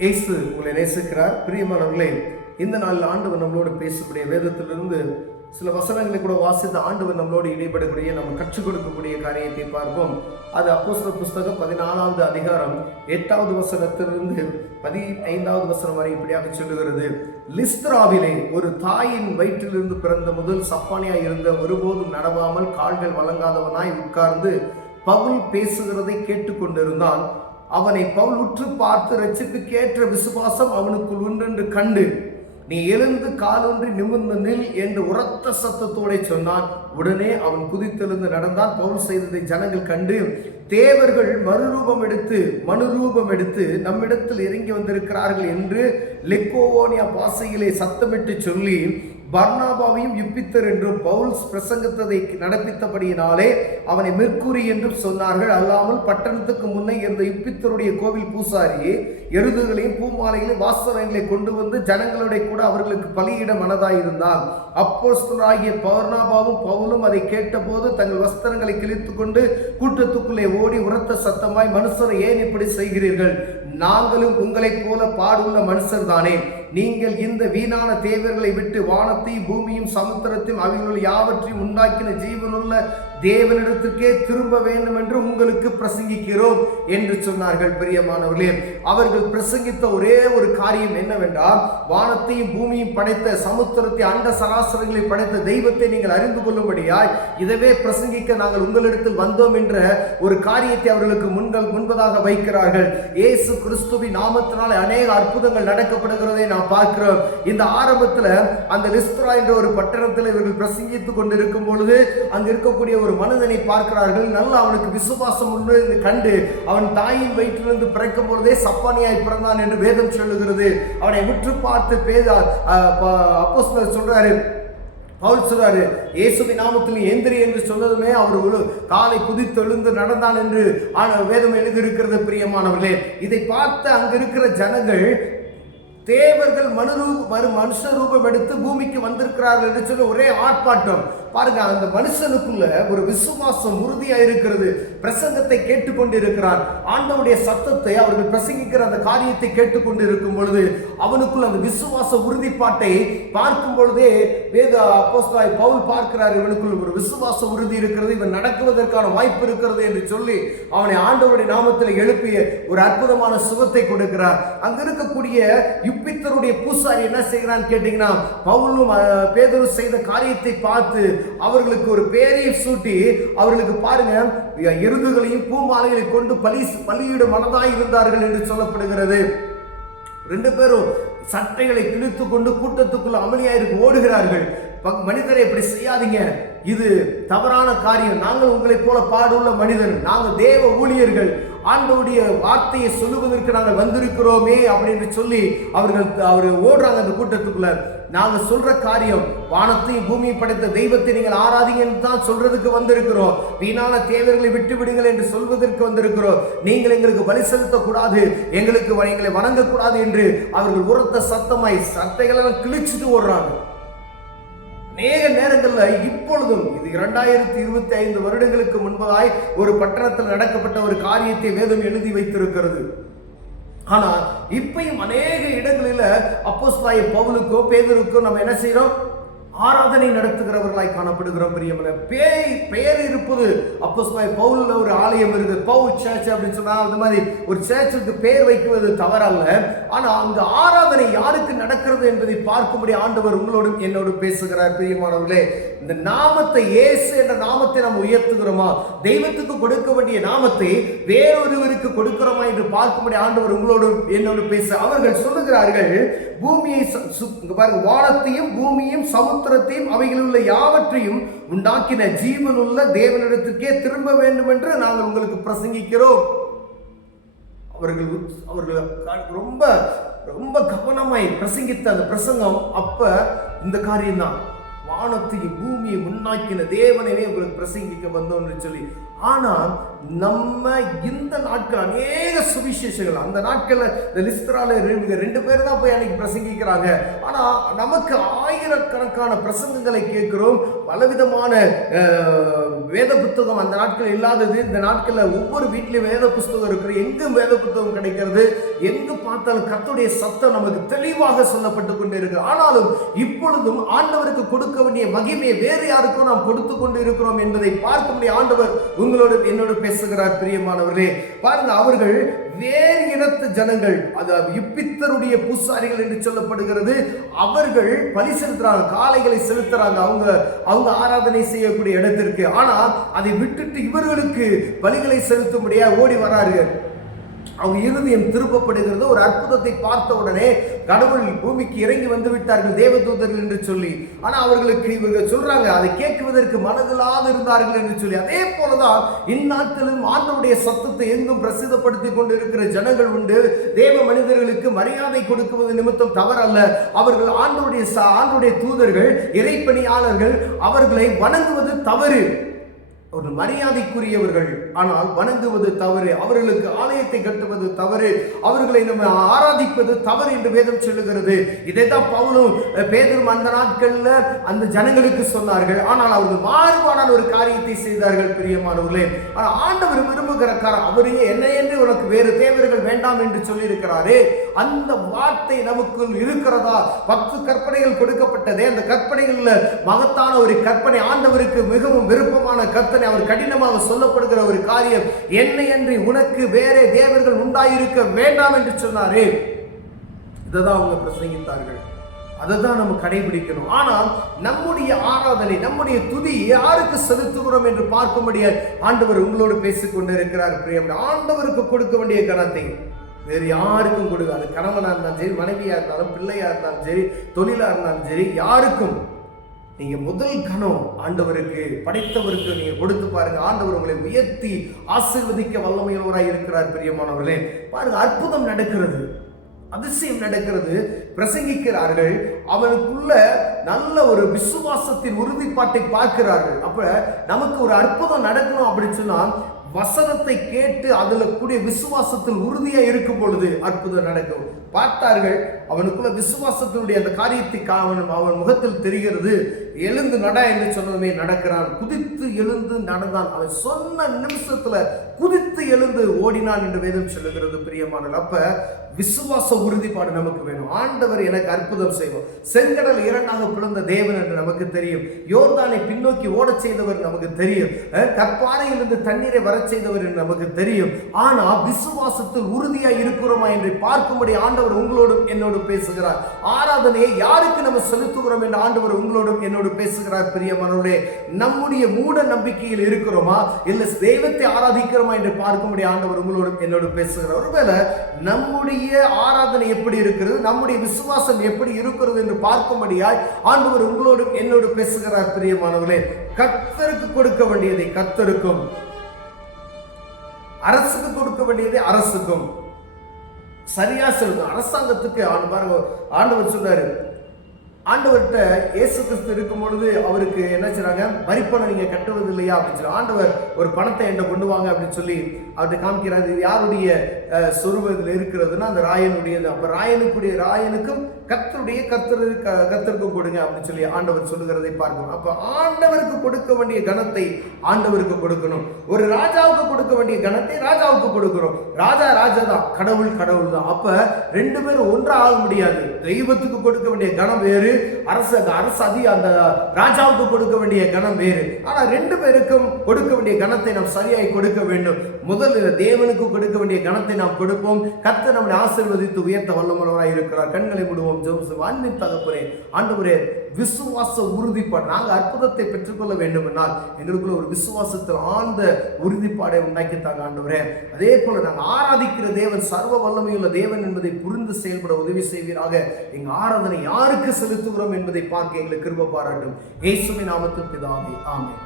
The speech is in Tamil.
இயேசு உங்களை நேசிக்கிறார். பிரியமானவர்களே, இந்த நாளில் ஆண்டவர் நம்மளோடு பேசக்கூடிய வேதத்திலிருந்து சில வசனங்களை கூட வாசித்து ஆண்டவர் நம்மளோடு இடைப்படக்கூடிய நம்ம கற்றுக் கொடுக்கக்கூடிய காரியத்தை பார்ப்போம். அது அப்போஸ்தலர் புஸ்தகம் 14வது அதிகாரம் 8வது வசனத்திலிருந்து 15வது வசனம் வரை இப்படியாக சொல்லுகிறது. லிஸ்திராவிலே ஒரு தாயின் வயிற்றிலிருந்து பிறந்த முதல் சப்பானியாய் இருந்த, ஒருபோதும் நடவாமல் கால்கள் வழங்காதவனாய் உட்கார்ந்து பவுல் பேசுகிறதை கேட்டுக்கொண்டிருந்தான். அவனை பவுல் உற்று பார்த்து, இரட்சிப்புக்கேற்ற விசுவாசம் அவனுக்குள் உண்டென்று கண்டு, நீ எழுந்து காலொன்றி நிமிர்ந்து நில் என்று உரத்த சத்தத்தோட சொன்னான். உடனே அவன் குதித்தெழுந்து நடந்தான். பவுல் செய்ததை ஜனங்கள் கண்டு, தேவர்கள் மனுரூபம் எடுத்து நம்மிடத்தில் இறங்கி வந்திருக்கிறார்கள் என்று லெக்கோவோனியா பாசையிலே சத்தமிட்டு சொல்லி, பர்னாபாவையும் யுப்பித்தர் என்றும் பவுல் பிரசங்கத்தை நடப்பித்தபடியினாலே அவனை மெர்க்குரி என்றும் சொன்னார்கள். அல்லாமல் பட்டணத்துக்கு முன்னே இருந்த யுப்பித்தருடைய கோவில் பூசாரி எருதுகளையும் பூமாலைகளையும் வாசனைகளை கொண்டு வந்து ஜனங்களுடைய கூட அவர்களுக்கு பலியிட மனதாயிருந்தார். அப்போஸ்தலராகிய பர்னாபாவும் பவுலும் அதை கேட்டபோது தங்கள் வஸ்திரங்களை கிழித்து கொண்டு கூட்டத்துக்குள்ளே ஓடி உரத்த சத்தமாய், மனுஷரை ஏன் இப்படி செய்கிறீர்கள்? நாங்களும் உங்களைப் போல பாடுள்ள மனுஷர் தானே. நீங்கள் இந்த வீணான தேவர்களை விட்டு வானத்தையும் பூமியும் சமுத்திரத்தையும் அவைகளுள் யாவற்றையும் உண்டாக்கின ஜீவனுள்ள தேவனிடத்திற்கே திரும்ப வேண்டும் என்று உங்களுக்கு பிரசங்கிக்கிறோம் என்று சொன்னார்கள். பிரியமானவர்களே, அவர்கள் பிரசங்கித்த ஒரே ஒரு காரியம் என்னவென்றால், வானத்தையும் பூமியும் படைத்த, சமுத்திரத்தை அண்ட சராசரங்களை படைத்த தெய்வத்தை நீங்கள் அறிந்து கொள்ளும்படியாய் இதவே பிரசங்கிக்க நாங்கள் உங்களிடத்தில் வந்தோம் என்ற ஒரு காரியத்தை அவர்களுக்கு முன்பதாக வைக்கிறார்கள். இயேசு கிறிஸ்துவின் நாமத்தினால் அநேக அற்புதங்கள் நடக்கப்படுகிறதை நாம் பார்க்கிறோம். இந்த ஆரம்பத்தில் அந்த லிஸ்த்ரா என்ற ஒரு பட்டணத்தில் இவர்கள் பிரசங்கித்துக் கொண்டிருக்கும் பொழுது அங்கு இருக்கக்கூடிய ஒரு மனிதனை பார்க்கிறார்கள். நல்லா அவனுக்கு விசுவாசம் உண்டு கண்டு, அவன் தாயின் வயிற்றிலிருந்து பிறக்கும் பொழுதே சப்பானியாய் பிறந்தான் என்று வேதம் சொல்லுகிறது. அவனை உற்று பார்த்து அப்போஸ்தலர் சொல்றாரு, பவுல் சொல்றாரு, இயேசுவின் நாமத்தில் எந்திரி என்று சொன்னதுமே அவர் காலை குதித்தெழுந்து நடந்தான் என்று வேதம் எழுதியிருக்கிறது. பிரியமானவர்களே, இதை பார்த்து அங்க இருக்கிற ஜனங்கள், தேவர்கள் மனுஷ ரூபம் எடுத்து பூமிக்கு வந்திருக்கிறார்கள் என்று சொல்லி ஒரே ஆர்ப்பாட்டம். பாருங்க, அந்த மனுஷனுக்குள்ள ஒரு விசுவாசம் உறுதியா இருக்கிறது. பிரசங்கத்தை கேட்டுக்கொண்டிருக்கிறான். ஆண்டவருடைய சத்தத்தை அவர்கள் பிரசங்கிக்கிற அந்த காரியத்தை கேட்டுக்கொண்டிருக்கும் பொழுது அவனுக்குள்ள அந்த விசுவாச உறுதிப்பாட்டை பார்க்கும் பொழுதே அப்போஸ்தலனாகிய பவுல் பார்க்கிறார், இவனுக்குள்ள ஒரு விசுவாச உறுதி இருக்கிறது, இவன் நடக்குவதற்கான வாய்ப்பு இருக்கிறது என்று சொல்லி அவனை ஆண்டவருடைய நாமத்தில் எழுப்பிய ஒரு அற்புதமான சுகத்தை கொடுக்கிறார். அங்க இருக்கக்கூடிய யுப்பித்தருடைய பூசாரி என்ன செய்கிறான்னு கேட்டீங்கன்னா, பவுலும் பேதுரு செய்த காரியத்தை பார்த்து அவர்களுக்கு ஒரு பேரை சூட்டி, அவர்களுக்கு பாருங்க, எருதுகளையும் பூமாலைகளை கொண்டு பலியிட மனதாய் இருந்தார்கள் என்று சொல்லப்படுகிறது. ரெண்டு பேரும் சட்டைகளை கிழித்து கொண்டு கூட்டத்துக்குள்ள அமளியாயிருக்கு ஓடுகிறார்கள். மனிதரை இப்படி செய்யாதீங்க, இது தவறான காரியம், நாங்கள் உங்களை போல பாடுள்ள மனிதன், நாங்கள் தேவ ஊழியர்கள், ஆண்டவருடைய வார்த்தையை சொல்லுவதற்கு நாங்கள் வந்திருக்கிறோமே அப்படின்னு சொல்லி அவர் ஓடுறாங்க அந்த கூட்டத்துக்குள்ள. நாங்க சொல்ற காரியம், வானத்தையும் பூமியை படைத்த தெய்வத்தை நீங்கள் ஆராதிங்கன்னு தான் சொல்றதுக்கு வந்திருக்கிறோம். வீணான தேவர்களை விட்டு விடுங்கள் என்று சொல்வதற்கு வந்திருக்கிறோம். நீங்கள் எங்களுக்கு பலி செலுத்தக்கூடாது, எங்களை வணங்கக்கூடாது என்று அவர்கள் உரத்த சத்தமாய் சட்டைகளெல்லாம் கிழிச்சிட்டு ஓடுறாங்க. அநேக நேரங்களில் இப்பொழுதும், இது 2025 வருடங்களுக்கு முன்பதாய் ஒரு பட்டணத்தில் நடக்கப்பட்ட ஒரு காரியத்தை வேதம் எழுதி வைத்திருக்கிறது. ஆனா இப்பயும் அநேக இடங்களில் அப்போஸ்தலனாகிய பவுலுக்கோ பேதுருக்கோ நம்ம என்ன செய்யறோம்? ஆராதனை நடத்துகிறவர்களாய் காணப்படுகிறோம். பிரியமான பெயர் இருப்பது அப்போஸ்தலனாகிய பவுல்ல ஒரு ஆலயம் இருக்குது, பவுல் சர்ச் அப்படின்னு சொன்னா, அந்த மாதிரி ஒரு சர்ச்சுக்கு பெயர் வைக்குவது தவறல்ல. ஆனா அந்த ஆராதனை யாருக்கு நடக்கிறது என்பதை பார்க்கும்படி ஆண்டவர் உங்களோடும் என்னோடு பேசுகிறார். பிரியமானவர்களே, இந்த நாமத்தை, இயேசு என்ற நாமத்தை நாம் உயர்த்துகிறோமா, தெய்வத்துக்கு கொடுக்க வேண்டிய நாமத்தை வேறொருவருக்கு கொடுக்கிறோமா என்று பார்க்கும்படி ஆண்டவர் உங்களோடு என்னோடு பேச அவர்கள் சொல்லுகிறார்கள், பூமியை வானத்தையும் பூமியும் சமுத்திரத்தையும் அவைகளில் உள்ள யாவற்றையும் உண்டாக்கின ஜீவனுள்ள தேவனிடத்திற்கே திரும்ப வேண்டும் என்று நாங்கள் உங்களுக்கு பிரசங்கிக்கிறோம். அவர்கள் ரொம்ப ரொம்ப கவனமாய் பிரசங்கித்த அந்த பிரசங்கம் அப்ப இந்த காரியம்தான், வானத்தையும் பூமியை உண்டாக்கின தேவனவே உங்களுக்கு பிரசங்கிக்க வந்தோம்னு சொல்லி. ஆனால் நம்ம இந்த நாட்கள் அநேக சுவிசேஷங்கள், அந்த நாட்கள்ல இந்த லிஸ்த்ரால 2 பேர் தான் போய் அன்னைக்கு பிரசங்கிக்கிறாங்க. ஆனா நமக்கு ஆயிரக்கணக்கான பிரசங்கங்களை கேட்கிறோம். பலவிதமான வேத புத்தகம் அந்த நாட்கள் இல்லாதது. இந்த நாட்களில் ஒவ்வொரு வீட்லையும் வேத புத்தகம் இருக்கிறது. எங்கும் வேத புத்தகம் கிடைக்கிறது. எங்கு பார்த்தாலும் கர்த்தருடைய சத்தம் நமக்கு தெளிவாக சொல்லப்பட்டு கொண்டு இருக்கு. ஆனாலும் இப்பொழுதும் ஆண்டவருக்கு கொடுக்க வேண்டிய மகிமையை வேறு யாருக்கும் நாம் கொடுத்து கொண்டு இருக்கிறோம் என்பதை பார்க்க முடிய ஆண்டவர் உங்களோடு என்னோடு பேசுகிறார். பிரியமானவர்களே, பாருங்க, அவர்கள் வேறு இனத்து ஜனங்கள், அதாவது யுப்பித்தருடைய பூசாரிகள் என்று சொல்லப்படுகிறது. அவர்கள் பலி செலுத்துறாங்க, காளைகளை செலுத்துறாங்க அவங்க ஆராதனை செய்யக்கூடிய இடத்திற்கு. ஆனா அதை விட்டுட்டு இவர்களுக்கு பலிகளை செலுத்தும்படியா ஓடி வரார்கள். அவங்க இருதயம் திருப்பப்படுகிறது. ஒரு அற்புதத்தை பார்த்த உடனே கடவுள் பூமிக்கு இறங்கி வந்து விட்டார்கள், தேவதூதர்கள் என்று சொல்லி. ஆனா அவர்களுக்கு இவர்கள் சொல்றாங்க, அதை கேட்குவதற்கு மனதில்லாது இருந்தார்கள் என்று சொல்லி. அதே போலதான் இந்நாட்களும் ஆண்டவருடைய சத்தத்தை எங்கும் பிரசித்தப்படுத்தி கொண்டு இருக்கிற ஜனங்கள் உண்டு. தேவ மனிதர்களுக்கு மரியாதை கொடுக்குவது நிமித்தம் தவறல்ல. அவர்கள் ஆண்டவருடைய தூதர்கள், இறைப்பணியாளர்கள், அவர்களை வணங்குவது தவறு. ஒரு மரியாதைக்குரியவர்கள், ஆனால் வணங்குவது தவறு. அவர்களுக்கு ஆலயத்தை கட்டுவது தவறு. அவர்களை நம்ம ஆராதிப்பது தவறு என்று வேதம் சொல்லுகிறது. இதைத்தான் பவுலும் பேதுரும் அந்த நாட்கள்ல அந்த ஜனங்களுக்கு சொன்னார்கள். ஆனால் அவர்கள் மாறுபாடான ஒரு காரியத்தை செய்தார்கள். பிரியமானவர்களே, ஆனால் ஆண்டவர் விரும்புகிற அவரையே என்ன என்று உனக்கு வேறு தேவர்கள் வேண்டாம் என்று சொல்லி இருக்கிறாரே, அந்த வார்த்தை நமக்குள் இருக்கிறதா? 10 கற்பனைகள் கொடுக்கப்பட்டதே, அந்த கற்பனைகள்ல மகத்தான ஒரு கற்பனை, ஆண்டவருக்கு மிகவும் விருப்பமான கற்பனை, அவர் கடினமாக சொல்லப்படுகிற ஒரு காரியம், என்னையன்றி உனக்கு வேறே தேவர்கள் உண்டாயிருக்க வேண்டாம் என்று சொன்னாரே. இதைதான் அவங்க பிரசங்கித்தார்கள். அதை தான் நம்ம கடைபிடிக்கணும். ஆனால் நம்முடைய ஆராதனை, நம்முடைய துதி யாருக்கு செலுத்துகிறோம் என்று பார்க்க முடியாது. ஆண்டவர் உங்களோடு பேசிக் கொண்டு இருக்கிறார். பிரியம், ஆண்டவருக்கு கொடுக்க வேண்டிய கனத்தை வேறு யாருக்கும் கொடுக்க. அது கணவனா இருந்தாலும் சரி, மனைவியா இருந்தாலும், பிள்ளையா இருந்தாலும் சரி, தொழிலா இருந்தாலும் சரி, யாருக்கும் நீங்க முதல் கணம் ஆண்டவருக்கு, படைத்தவருக்கு நீங்க கொடுத்து பாருங்க. ஆண்டவர் உங்களை உயர்த்தி ஆசீர்வதிக்க வல்லமையுள்ளவராய் இருக்கிறார். பிரியமானவர்களே, பாருங்க, அற்புதம் நடக்கிறது, அதிசயம் நடக்கிறது. பிரசங்கிக்கிறார்கள், அவனுக்குள்ள நல்ல ஒரு விசுவாசத்தின் உறுதிப்பாட்டை பார்க்கிறார்கள். அப்ப நமக்கு ஒரு அற்புதம் நடக்கணும் அப்படின்னு சொன்னா, வசனத்தை கேட்டு அதுல கூடிய விசுவாசத்தில் உறுதியா இருக்கும் பொழுது அற்புதம் நடக்கும். பார்த்தார்கள், அவனுக்குள்ள விசுவாசத்தினுடைய அந்த காரியத்தை அவன் முகத்தில் தெரிகிறது. எழுந்து நட என்று சொன்னதுமே நடக்கிறான். குதித்து எழுந்து நடந்தான். அவன் சொன்ன நிமிஷத்துல குதித்து எழுந்து ஓடினான் என்று வேதம் சொல்லுகிறது. பிரியமானவர்கள், அப்ப விசுவாச உறுதிப்பாடு நமக்கு வேணும். ஆண்டவர் எனக்கு அற்புதம் செய்வோம். செங்கடல் இரண்டாக பிளந்த தேவன் என்று நமக்கு தெரியும். யோர்தானை பின்னோக்கி ஓடச் செய்தவர் நமக்கு தெரியும். கற்பாறையிலிருந்து தண்ணீரை வர செய்தவர் என்று நமக்கு தெரியும். ஆனா விசுவாசத்தில் உறுதியா இருக்கிறோமா என்று பார்க்கும்படி ஆண்டவர் உங்களோடும் என்னோடு பேசுகிறார். ஆராதனையை யாருக்கு நம்ம செலுத்துகிறோம் என்று ஆண்டவர் உங்களோடும் என்னோடு பேசுகிறார். பிரியமானவர்களே, நம்முடைய மூட நம்பிக்கையில் இருக்கிறோமா இல்ல தெய்வத்தை ஆராதிக்கிறோமா என்று பார்க்கும்படி ஆண்டவர் உங்களோடும் என்னோடு பேசுகிறார். ஒருவேளை நம்முடைய ஆராதனை எப்படி இருக்கிறது, நம்முடைய விசுவாசம் எப்படி இருக்கிறது என்று பார்க்கும்படியாய் ஆண்டவர் உங்களோடும் என்னோடு பேசுகிறார். பிரியமானவர்களே, கர்த்தருக்கு கொடுக்க வேண்டியதை கர்த்தருக்கும், அரசுக்கு கொடுக்க வேண்டியதை அரசுக்கும் சரியா சொல்லணும். அரசாங்கத்துக்கு ஆண்டவர் சொன்னாரு, ஆண்டவர்கிட்ட இயேசு கிறிஸ்து இருக்கும் பொழுது அவருக்கு என்ன செய்றாங்க, வரிப்பணம் நீங்க கட்டுவது இல்லையா அப்படின்னு சொல்லி ஆண்டவர் ஒரு பணத்தை என்கிட்ட கொண்டு வாங்க அப்படின்னு சொல்லி அவர்கிட்ட காமிக்கிறாரு. யாருடைய சொருவத்தில் இருக்கிறதுனா அந்த ராயனுடையது. அப்ப ராயனுக்கும் கர்த்தருக்கும் கொடுங்க அப்படின்னு சொல்லி ஆண்டவர் சொல்லுகிறதை பார்க்கணும். அப்ப ஆண்டவருக்கு கொடுக்க வேண்டிய கனத்தை ஆண்டவருக்கு கொடுக்கணும். ஒரு ராஜாவுக்கு கொடுக்க வேண்டிய கனத்தை ராஜாவுக்கு கொடுக்கணும். ராஜா தான், கடவுள் தான். அப்ப 2 பேரும் ஒன்றா ஆக முடியாது. தெய்வத்துக்கு கொடுக்க வேண்டிய கனம் வேறு, அரசு அந்த ராஜாவுக்கு கொடுக்க வேண்டிய கனம் வேறு. ஆனா 2 பேருக்கும் கொடுக்க வேண்டிய கனத்தை நாம் சரியாய் கொடுக்க வேண்டும். முதல்ல தேவனுக்கு கொடுக்க வேண்டிய கனத்தை நாம் கொடுப்போம். கர்த்தர் நம்மை ஆசீர்வதித்து உயர்த்த வல்லமையுள்ளவராய் இருக்கிறார். கண்களை மூடுவோம், ஜெபம் செய்வோம். அன்பின் தகப்பனே, ஆண்டவரே, விசுவாச உறுதிப்பாடு, நாங்கள் அற்புதத்தை பெற்றுக்கொள்ள வேண்டும் என்றால் எங்களுக்குள்ள ஒரு விசுவாசத்தில் ஆழ்ந்த உறுதிப்பாடை உண்டாக்கித்தாங்க ஆண்டவரே. அதே போல நாங்கள் ஆராதிக்கிற தேவன் சர்வ வல்லமையுள்ள தேவன் என்பதை புரிந்து செயல்பட உதவி செய்வீராக. எங்க ஆராதனை யாருக்கு செலுத்துகிறோம் என்பதை பார்க்க எங்களுக்கு கிருபை பாராட்டும். இயேசுவின் நாமத்தில் பிதாவே, ஆமென்.